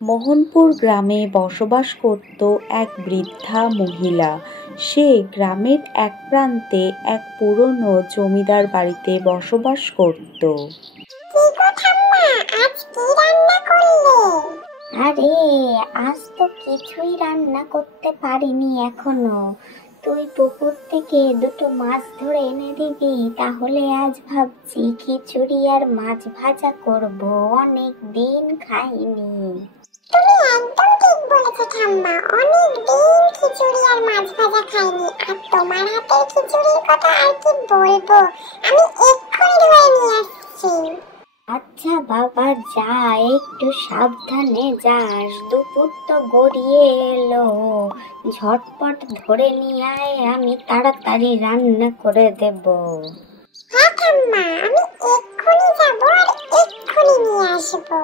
মোহনপুর গ্রামে বসবাস করত এক বৃদ্ধা মহিলা। সে গ্রামের এক প্রান্তে এক পুরনো জমিদার বাড়িতে বসবাস করত। আরে, আজ তো কিছুই রান্না করতে পারিনি এখনো। তুই পুকুর থেকে দুটো মাছ ধরে এনে দিবি, তাহলে আজ ভাবছি খিচুড়ি আর মাছ ভাজা করব। অনেক দিন খাইনি। তুমি একদম ঠিক বলেছো ঠাম্মা, অনেক দিন খিচুড়ি আর মাছ ভাজা খাইনি। আর তোমার হাতের খিচুড়ির কথা আর কি বলবো, আমি এক্ষুনি ধরে নিয়ে আসছি। আচ্ছা বাবা, যা, একটু সাবধানে যাস। দুপুর তো গড়িয়ে এলো, ঝটপট ধরে নিয়ে আয়, আমি তাড়াতাড়ি রান্না করে দেব। হ্যাঁ ঠাম্মা, আমি এক্ষুনি যাবো আর এক্ষুনি নিয়ে আসবো।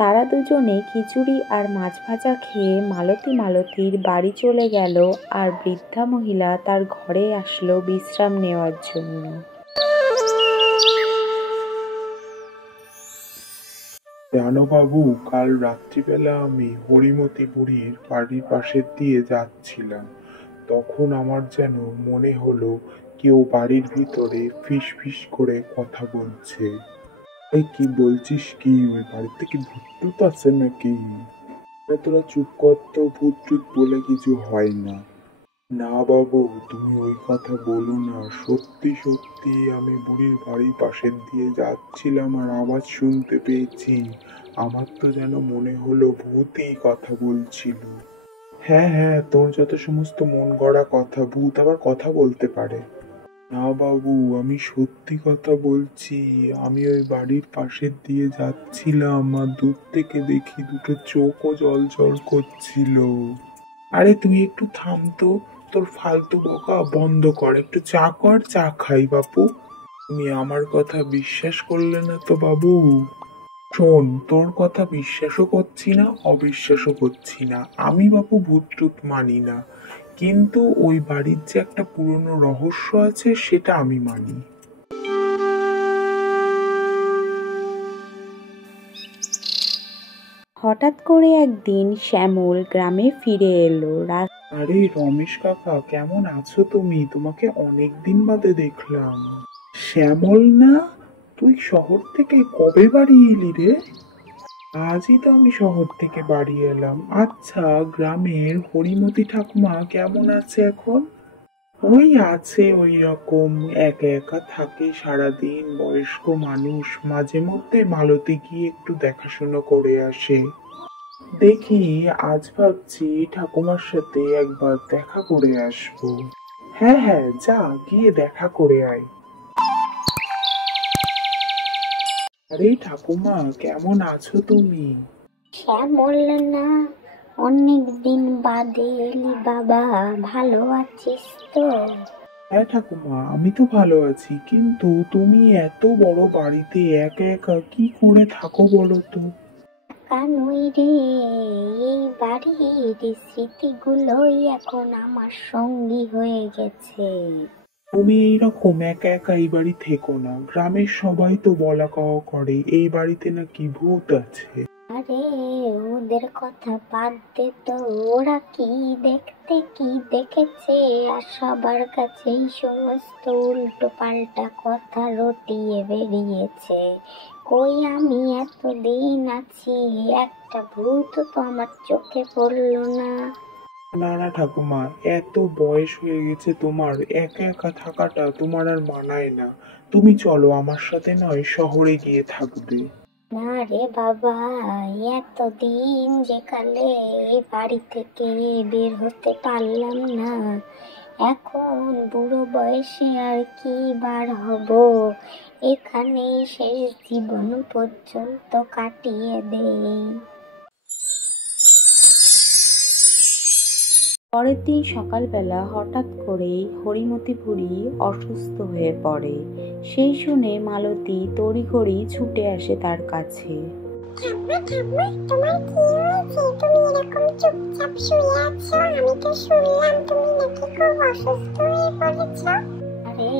তারা দুজনে খিচুড়ি আর মাছ ভাজা খেয়ে মালতীর বাড়ি চলে গেল, আর বৃদ্ধা মহিলা তার ঘরে আসলো বিশ্রাম নেওয়ার জন্য। জানো বাবু, কাল রাত্রিবেলা আমি হরিমতি বুড়ির বাড়ির পাশের দিয়ে যাচ্ছিলাম। তখন আমার যেন মনে হলো কেউ বাড়ির ভিতরে ফিস ফিস করে কথা বলছে। এই কি বলছিস কি? ওই বাড়িতে কি ভূত আছে নাকি? তোরা চুপ কর তো, ভূত বলে কিছু হয় না। না বাবু, তুমি ওই কথা বলো না। সত্যি সত্যি আমি বুড়ির বাড়ির পাশের দিয়ে যাচ্ছিলাম আর আওয়াজ শুনতে পেয়েছি। আমার তো যেন মনে হলো ভূতই কথা বলছিল। হ্যাঁ হ্যাঁ, তোর যত সমস্ত মন গড়া কথা, ভূত আবার কথা বলতে পারে? না বাবু, আমি সত্যি কথা বলছি। আমি ওই বাড়ির পাশের দিয়ে যাচ্ছিলাম আর দূর থেকে দেখি দুটো চোখও জল জল করছিল। আরে তুই একটু থাম তো, তোর ফালতু বকা বন্ধ কর, একটু চা কর, চা খাই বাপু। তুমি আমার কথা বিশ্বাস করলে না তো বাবু? শোন, তোর কথা বিশ্বাসও করছি না, অবিশ্বাসও করছি না। আমি বাপু ভূত টুত মানি না, কিন্তু ওই বাড়ির যে একটা পুরনো রহস্য আছে সেটা আমি মানি। হঠাৎ করে একদিন শ্যামল গ্রামে ফিরে এলো। আরে রমেশ কাকা, কেমন আছো তুমি? তোমাকে অনেকদিন বাদে দেখলাম। শ্যামল না? তুই শহর থেকে কবে বাড়ি এলি রে? আজই তো আমি শহর থেকে বাড়ি এলাম। আচ্ছা, গ্রামের হরিমতি ঠাকুমা কেমন আছে এখন? ওই আছে ওই রকম, একা একা থাকে সারাদিন। বয়স্ক মানুষ, মাঝে মধ্যে মালতী গিয়ে একটু দেখাশোনা করে আসে। দেখি, আজ ভাবছি ঠাকুমার সাথে একবার দেখা করে আসবো। হ্যাঁ হ্যাঁ, যা, গিয়ে দেখা করে আয়। আরে ঠাকুমা, কেমন আছো তুমি? শ্যামল না, অনেক দিন বাদে এলি বাবা, ভালো আছিস তো? হ্যাঁ ঠাকুমা, আমি তো ভালো আছি, কিন্তু তুমি এত বড় বাড়িতে একা একা কি করে থাকো বলো তো? কানুই রে, এই বাড়ির স্মৃতিগুলোই এখন আমার সঙ্গী হয়ে গেছে। তুমি এইরকম একা একা এই বাড়ি থেকো না। গ্রামের সবাই তো বলা কওয়া করে এই বাড়িতে নাকি ভূত আছে। আরে, ওদের কথা বাদ দে তো। ওরা কি দেখতে কি দেখেছে, আর সবার কাছে এই সমস্ত উল্টো পাল্টা কথা রটিয়ে বেরিয়েছে। কই, আমি এতদিন আছি, একটা ভূত তো আমার চোখে পড়লো না। না না ঠাকুমা, এত বয়স হয়ে গেছে তোমার, একা একা থাকাটা তোমার আর মানায় না। তুমি চলো আমার সাথে, নয় শহরে গিয়ে থাকবে। না রে বাবা, এতদিন যেকালে এই বাড়ি থেকে বের হতে পারলাম না, এখন বুড়ো বয়সে আর কি বার হব। এখানেই শেষ জীবন পর্যন্ত কাটিয়ে দেই। পরের দিন সকালবেলা হঠাৎ করেই হরিমতি বুড়ি অসুস্থ হয়ে পড়ে। সেই শুনে মালতী তড়িঘড়ি ছুটে আসে তার কাছে। ঠাম্মা ঠাম্মা, তোমার কি হয়েছে? তুমি এরকম চুপচাপ শুয়ে আছো, আমি তো শুনলাম তুমি নাকি খুব অসুস্থ হয়ে পড়েছো। আরে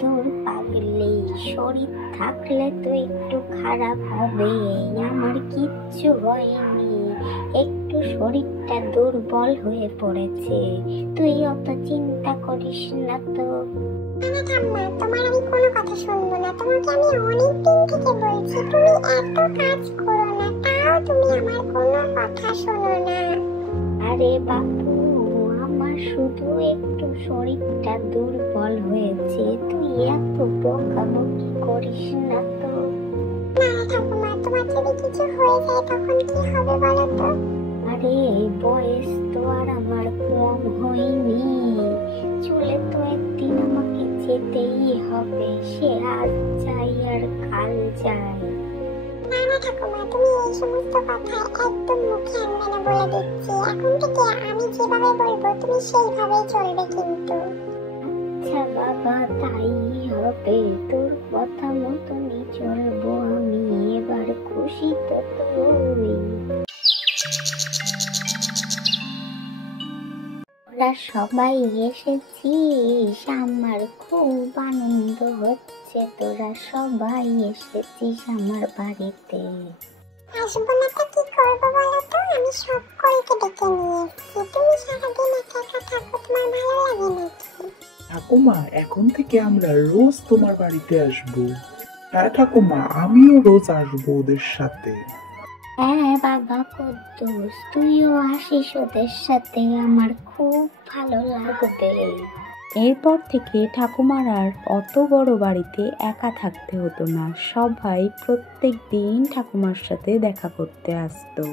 তোর পাগলি, শরীর থাকলে তো একটু খারাপ হবে। আমার কি কিচ্ছু হয়নি, একটু শরীরটা দুর্বল হয়ে পড়েছে, তুই অত চিন্তা করিস না তো। না ঠাম্মা, তোমার আমি কোনো কথা শুনবো না। তোমাকে আমি অনেক দিন থেকে বলছি তুমি এত কাজ করো না, তাও তুমি আমার কোনো কথা শোনো না। আরে বাপু, আমার শুধু একটু শরীরটা দুর্বল হয়েছে, তুই এত বকাবকি করিস না তো। না ঠাকুমা, তোমার যদি কিছু হয়ে যায় তখন কি হবে বলো তো? আরে বয়স তো আর আমার কম হয়নি, চলে তো একদিন আমাকে যেতেই হবে, সে আজ যাই আর কাল যাই। না ঠাকুমা, তুমি এই সমস্ত কথা একদম মুখে আনবে না বলে দিচ্ছি। এখন থেকে আমি যেভাবে বলবো তুমি সেইভাবেই চলবে কিন্তু। আচ্ছা বাবা, তাই হবে, তোর কথা মতনই চলবো আমি, এবার খুশি তো তুই। ওরা সবাই এসেছিস, আমার খুব আনন্দ হচ্ছে, তোরা সবাই এসেছিস আমার বাড়িতে। আসবো না তো কি করবো বলো তো? আমি সকলকে ডেকে নিয়ে এসেছি। তুমি সারাদিন একা একা থাকো, তোমার ভালো লাগে নাকি? ঠাকুমা, এখন থেকে আমরা রোজ তোমার বাড়িতে আসবো। হ্যাঁ ঠাকুমা, আমিও রোজ আসবো ওদের সাথে। হ্যাঁ বাবা কুদ্দুস, তুইও আসিস ওদের সাথে, আমার খুব ভালো লাগবে। এরপর থেকে ঠাকুমার আর অত বড় বাড়িতে একা থাকতে হতো না, সবাই প্রত্যেক দিন ঠাকুমার সাথে দেখা করতে আসতো।